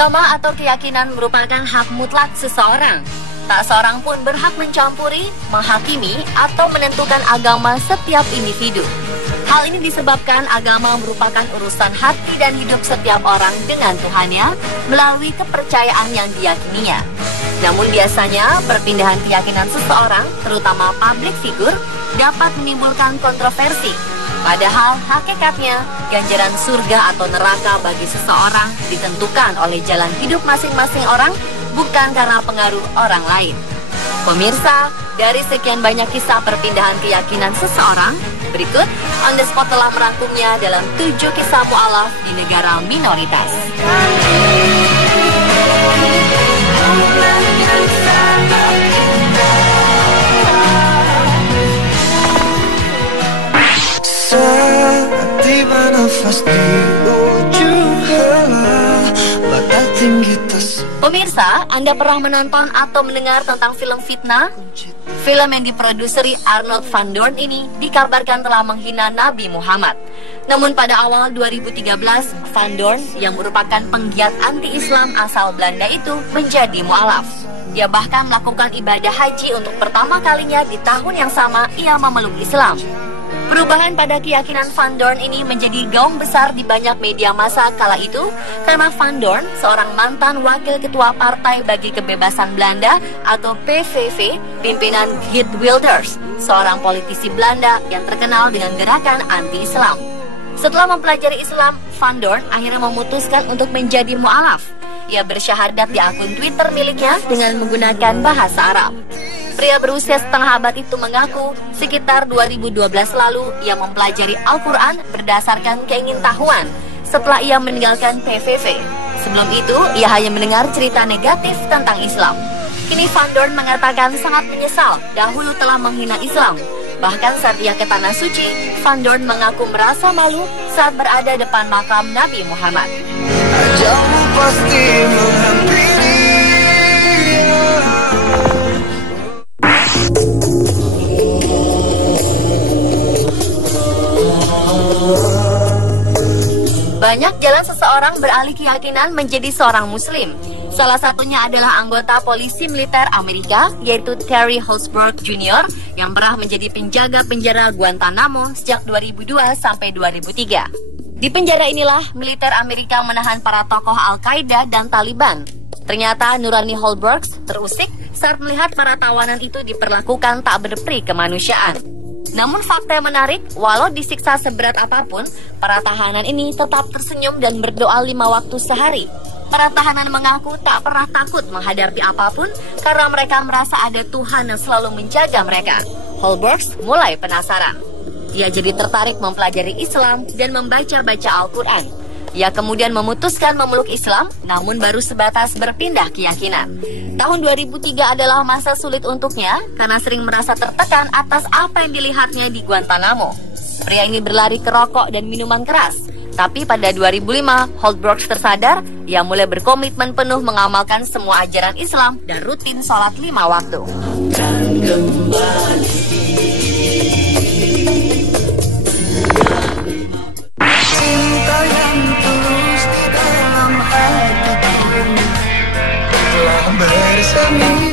Agama atau keyakinan merupakan hak mutlak seseorang. Tak seorang pun berhak mencampuri, menghakimi, atau menentukan agama setiap individu. Hal ini disebabkan agama merupakan urusan hati dan hidup setiap orang dengan Tuhannya melalui kepercayaan yang diyakininya. Namun biasanya perpindahan keyakinan seseorang, terutama public figure, dapat menimbulkan kontroversi. Padahal hakikatnya, ganjaran surga atau neraka bagi seseorang ditentukan oleh jalan hidup masing-masing orang, bukan karena pengaruh orang lain. Pemirsa, dari sekian banyak kisah perpindahan keyakinan seseorang, berikut On The Spot telah merangkumnya dalam 7 kisah mu'alaf di negara minoritas. Tiba nafas di ujung helah, mata tinggi tas. Pemirsa, Anda pernah menonton atau mendengar tentang film Fitnah? Film yang diproduseri Arnold van Doorn ini dikabarkan telah menghina Nabi Muhammad. Namun pada awal 2013, Van Doorn yang merupakan penggiat anti-Islam asal Belanda itu menjadi mu'alaf. Dia bahkan melakukan ibadah haji untuk pertama kalinya di tahun yang sama ia memeluk Islam. Perubahan pada keyakinan Van Doorn ini menjadi gaung besar di banyak media massa kala itu karena Van Doorn, seorang mantan wakil ketua Partai Bagi Kebebasan Belanda atau PVV, pimpinan Geert Wilders, seorang politisi Belanda yang terkenal dengan gerakan anti-Islam. Setelah mempelajari Islam, Van Doorn akhirnya memutuskan untuk menjadi mu'alaf. Ia bersyahadat di akun Twitter miliknya dengan menggunakan bahasa Arab. Pria berusia setengah abad itu mengaku sekitar 2012 lalu ia mempelajari Al-Quran berdasarkan keingintahuan setelah ia meninggalkan PVV. Sebelum itu, ia hanya mendengar cerita negatif tentang Islam. Kini Van Doorn mengatakan sangat menyesal dahulu telah menghina Islam. Bahkan saat ia ke Tanah Suci, Van Doorn mengaku merasa malu saat berada depan makam Nabi Muhammad. Ajalmu pasti menghampiri. Banyak jalan seseorang beralih keyakinan menjadi seorang muslim. Salah satunya adalah anggota polisi militer Amerika, yaitu Terry Holzberg Jr. yang pernah menjadi penjaga penjara Guantanamo sejak 2002 sampai 2003. Di penjara inilah militer Amerika menahan para tokoh Al-Qaeda dan Taliban. Ternyata Nurani Holzberg terusik saat melihat para tawanan itu diperlakukan tak berperi kemanusiaan. Namun fakta yang menarik, walau disiksa seberat apapun, para tahanan ini tetap tersenyum dan berdoa 5 waktu sehari. Para tahanan mengaku tak pernah takut menghadapi apapun karena mereka merasa ada Tuhan yang selalu menjaga mereka. Holzberg mulai penasaran. Dia jadi tertarik mempelajari Islam dan membaca-baca Al-Quran. Ia kemudian memutuskan memeluk Islam, namun baru sebatas berpindah keyakinan. Tahun 2003 adalah masa sulit untuknya karena sering merasa tertekan atas apa yang dilihatnya di Guantanamo. Pria ini berlari ke rokok dan minuman keras. Tapi pada 2005, Holzberg tersadar, ia mulai berkomitmen penuh mengamalkan semua ajaran Islam dan rutin sholat 5 waktu.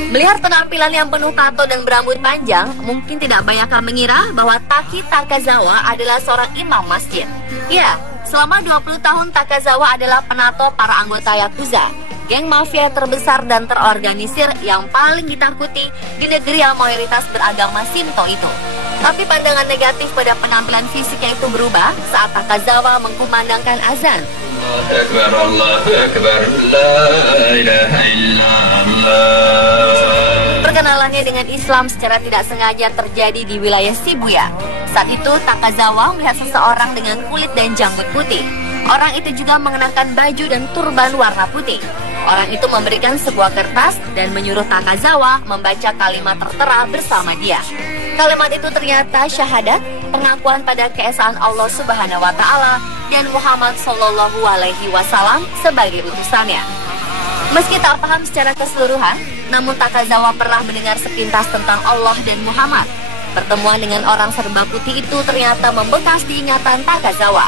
Melihat penampilan yang penuh tato dan berambut panjang, mungkin tidak banyak yang mengira bahwa Taki Takazawa adalah seorang imam masjid. Ya, selama 20 tahun Takazawa adalah penato para anggota Yakuza, geng mafia terbesar dan terorganisir yang paling ditakuti di negeri yang mayoritas beragama Shinto itu. Tapi pandangan negatif pada penampilan fisiknya itu berubah saat Takazawa mengkumandangkan azan. Allahu Akbar, la ilaha illallah. Perkenalannya dengan Islam secara tidak sengaja terjadi di wilayah Shibuya. Saat itu Takazawa melihat seseorang dengan kulit dan janggut putih. Orang itu juga mengenakan baju dan turban warna putih. Orang itu memberikan sebuah kertas dan menyuruh Takazawa membaca kalimat tertera bersama dia. Kalimat itu ternyata syahadat, pengakuan pada keesaan Allah Subhanahu wa Ta'ala dan Muhammad Sallallahu Alaihi Wasallam sebagai utusannya. Meski tak paham secara keseluruhan, namun Takazawa pernah mendengar sepintas tentang Allah dan Muhammad. Pertemuan dengan orang serba putih itu ternyata membekas di ingatan Takazawa.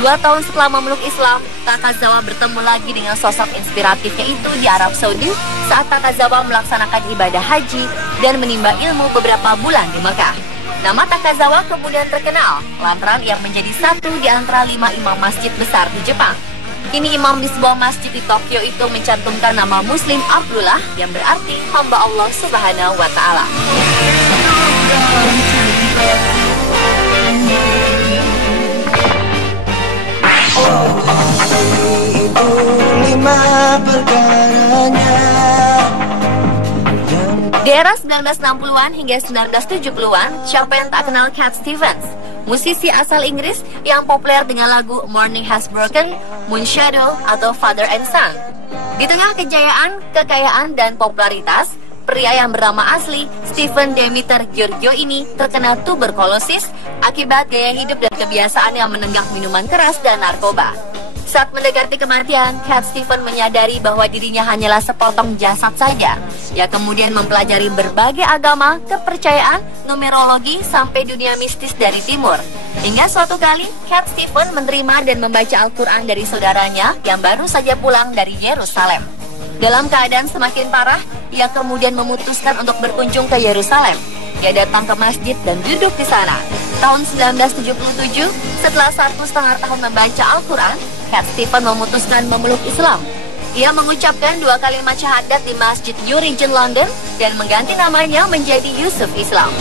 2 tahun setelah memeluk Islam, Takazawa bertemu lagi dengan sosok inspiratifnya itu di Arab Saudi saat Takazawa melaksanakan ibadah haji dan menimba ilmu beberapa bulan di Mekah. Nama Takazawa kemudian terkenal lantaran ia menjadi satu di antara 5 imam masjid besar di Jepang. Kini imam di sebuah masjid di Tokyo itu mencantumkan nama Muslim Abdullah yang berarti hamba Allah Subhanahu wa Ta'ala. Itu 5 perkaranya. Di era 1960-an hingga 1970-an, siapa yang tak kenal Cat Stevens? Musisi asal Inggris yang populer dengan lagu Morning Has Broken, Moonshadow, atau Father and Son. Di tengah kejayaan, kekayaan, dan popularitas, pria yang bernama asli Stephen Demeter Giorgio ini terkena tuberkulosis akibat gaya hidup dan kebiasaan yang menenggak minuman keras dan narkoba. Saat mendekati kematian, Cat Stevens menyadari bahwa dirinya hanyalah sepotong jasad saja. Ia kemudian mempelajari berbagai agama, kepercayaan, numerologi, sampai dunia mistis dari timur. Hingga suatu kali, Cat Stevens menerima dan membaca Al-Quran dari saudaranya yang baru saja pulang dari Yerusalem. Dalam keadaan semakin parah, ia kemudian memutuskan untuk berkunjung ke Yerusalem. Ia datang ke masjid dan duduk di sana. Tahun 1977, setelah 1,5 tahun membaca Al-Quran, Cat Stevens memutuskan memeluk Islam. Ia mengucapkan 2 kalimat syahadat di Masjid New Regent London dan mengganti namanya menjadi Yusuf Islam.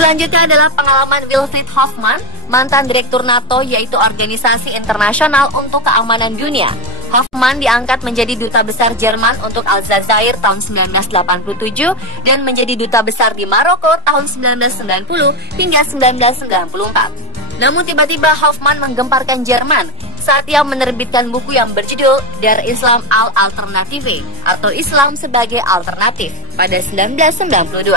Selanjutnya adalah pengalaman Wilfried Hofmann, mantan direktur NATO, yaitu Organisasi Internasional untuk Keamanan Dunia. Hofmann diangkat menjadi duta besar Jerman untuk Aljazair tahun 1987 dan menjadi duta besar di Maroko tahun 1990 hingga 1994. Namun tiba-tiba Hofmann menggemparkan Jerman saat ia menerbitkan buku yang berjudul Der Islam al-Alternative atau Islam sebagai Alternatif pada 1992.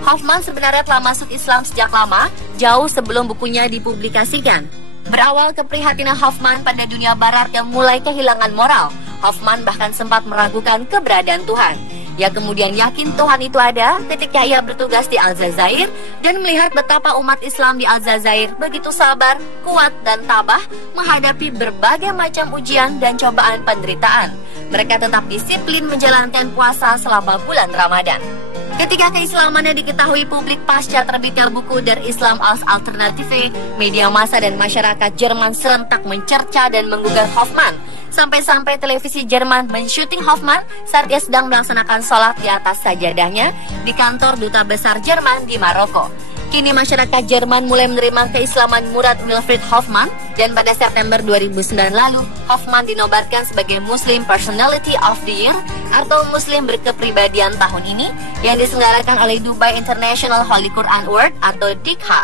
Hofmann sebenarnya telah masuk Islam sejak lama, jauh sebelum bukunya dipublikasikan. Berawal keprihatinan Hofmann pada dunia barat yang mulai kehilangan moral, Hofmann bahkan sempat meragukan keberadaan Tuhan. Ia kemudian yakin Tuhan itu ada ketika ia bertugas di Aljazair dan melihat betapa umat Islam di Aljazair begitu sabar, kuat, dan tabah menghadapi berbagai macam ujian dan cobaan penderitaan. Mereka tetap disiplin menjalankan puasa selama bulan Ramadan. Ketika keislamannya diketahui publik pasca terbitnya buku Der Islam als Alternative, media massa dan masyarakat Jerman serentak mencerca dan menggugah Hofmann. Sampai-sampai televisi Jerman men-syuting Hofmann saat ia sedang melaksanakan sholat di atas sajadahnya di kantor duta besar Jerman di Maroko. Kini masyarakat Jerman mulai menerima keislaman murad Wilfried Hofmann dan pada September 2009 lalu, Hofmann dinobatkan sebagai Muslim Personality of the Year atau Muslim berkepribadian tahun ini yang diselenggarakan oleh Dubai International Holy Quran Award atau DIQHA.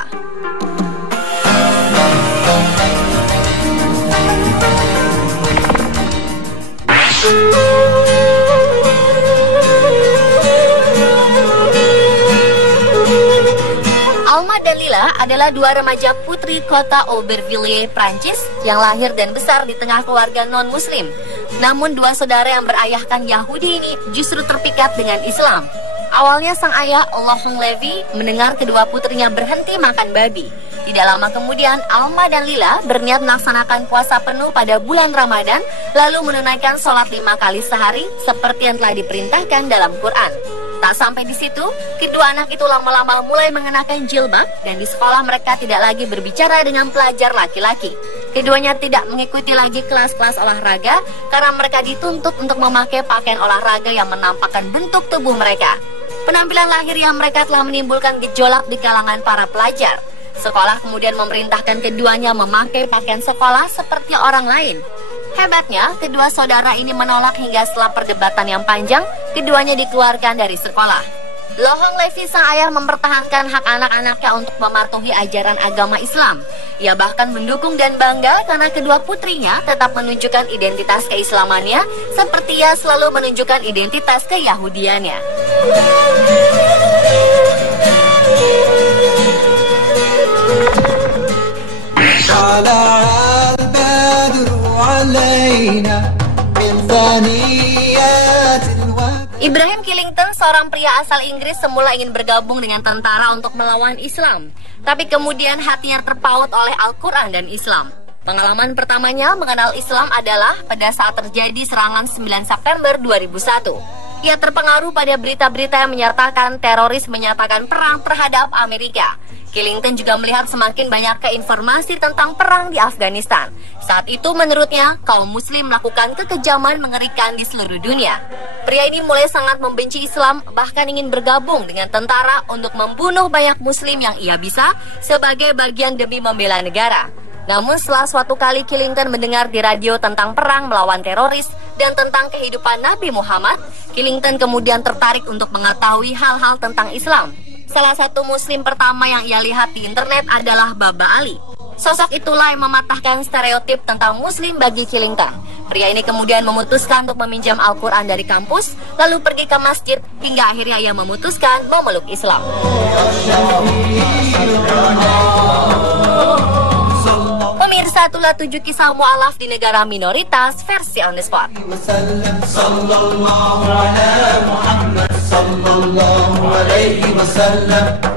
Alma dan Lila adalah 2 remaja putri kota Aubervilliers, Prancis yang lahir dan besar di tengah keluarga non-muslim. Namun 2 saudara yang berayahkan Yahudi ini justru terpikat dengan Islam. Awalnya sang ayah, Lohong Levi, mendengar kedua putrinya berhenti makan babi. Tidak lama kemudian, Alma dan Lila berniat melaksanakan puasa penuh pada bulan Ramadan, lalu menunaikan sholat 5 kali sehari seperti yang telah diperintahkan dalam Quran. Tak sampai di situ, kedua anak itu lama-lama mulai mengenakan jilbab dan di sekolah mereka tidak lagi berbicara dengan pelajar laki-laki. Keduanya tidak mengikuti lagi kelas-kelas olahraga karena mereka dituntut untuk memakai pakaian olahraga yang menampakkan bentuk tubuh mereka. Penampilan lahir yang mereka telah menimbulkan gejolak di kalangan para pelajar. Sekolah kemudian memerintahkan keduanya memakai pakaian sekolah seperti orang lain. Hebatnya, kedua saudara ini menolak hingga setelah perdebatan yang panjang, keduanya dikeluarkan dari sekolah. Lohong Levi sang ayah mempertahankan hak anak-anaknya untuk mematuhi ajaran agama Islam. Ia bahkan mendukung dan bangga karena kedua putrinya tetap menunjukkan identitas keislamannya seperti ia selalu menunjukkan identitas keyahudiannya. Ibrahim Killington, seorang pria asal Inggris, semula ingin bergabung dengan tentara untuk melawan Islam. Tapi kemudian hatinya terpaut oleh Al-Quran dan Islam. Pengalaman pertamanya mengenal Islam adalah pada saat terjadi serangan 9 September 2001. Ia terpengaruh pada berita-berita yang menyatakan teroris menyatakan perang terhadap Amerika. Killington juga melihat semakin banyaknya informasi tentang perang di Afghanistan. Saat itu menurutnya, kaum muslim melakukan kekejaman mengerikan di seluruh dunia. Pria ini mulai sangat membenci Islam, bahkan ingin bergabung dengan tentara untuk membunuh banyak muslim yang ia bisa sebagai bagian demi membela negara. Namun setelah suatu kali Killington mendengar di radio tentang perang melawan teroris dan tentang kehidupan Nabi Muhammad, Killington kemudian tertarik untuk mengetahui hal-hal tentang Islam. Salah satu muslim pertama yang ia lihat di internet adalah Baba Ali. Sosok itulah yang mematahkan stereotip tentang muslim bagi Killington. Pria ini kemudian memutuskan untuk meminjam Al-Quran dari kampus, lalu pergi ke masjid, hingga akhirnya ia memutuskan memeluk Islam. Pemirsa, itulah 7 kisah mu'alaf di negara minoritas versi On The Spot. Sallallahu alaihi wasallam.